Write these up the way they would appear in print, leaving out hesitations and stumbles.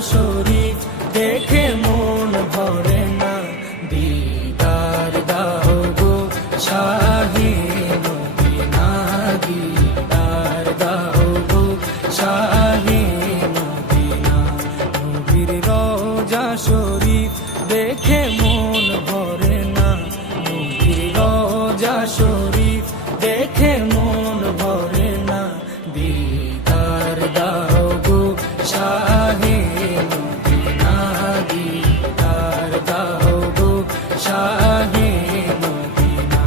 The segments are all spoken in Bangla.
শরীফ দেখে মন ভরে না, দিদার দাও গো শাহে মদিনা, দিদার দাও গো শাহে মদিনা। নবীর রওজা শরীফ দেখে মন ভরে না, নবীর রওজা শরীফ দেখে মন ভরে না, দিদার দাও গো শাহে মদিনা, দিদার দাও গো শাহে মদিনা।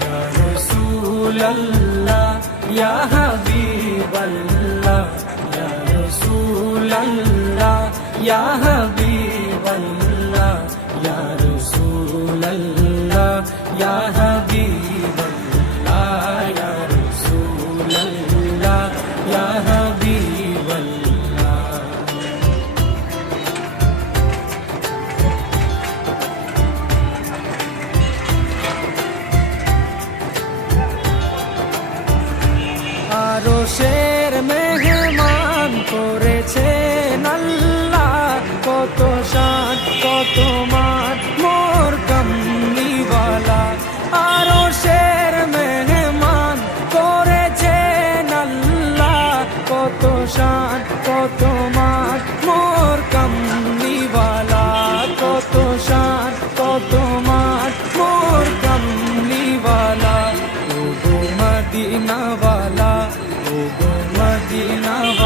ইয়া রাসূলাল্লাহ ইয়া হাবিবাল্লাহ, ইয়া রাসূলাল্লাহ ইয়া হাবিবাল্লাহ, ইয়া রাসূলাল্লাহ ইয়া হাবিবাল্লাহ, ইয়া রাসূলাল্লাহ ইয়া হাবিবাল্লাহ। আরশের মেহমান করেছেন আল্লাহ, কত শান কত মান মোর কামলিওয়ালা। আরশের মেহমান করেছেন আল্লাহ, কত শান কত মান মোর কামলিওয়ালা, কত শান কত মান মোর কামলিওয়ালা। ও গো মদিনাওয়ালা, ও গো মদিনাওয়ালা,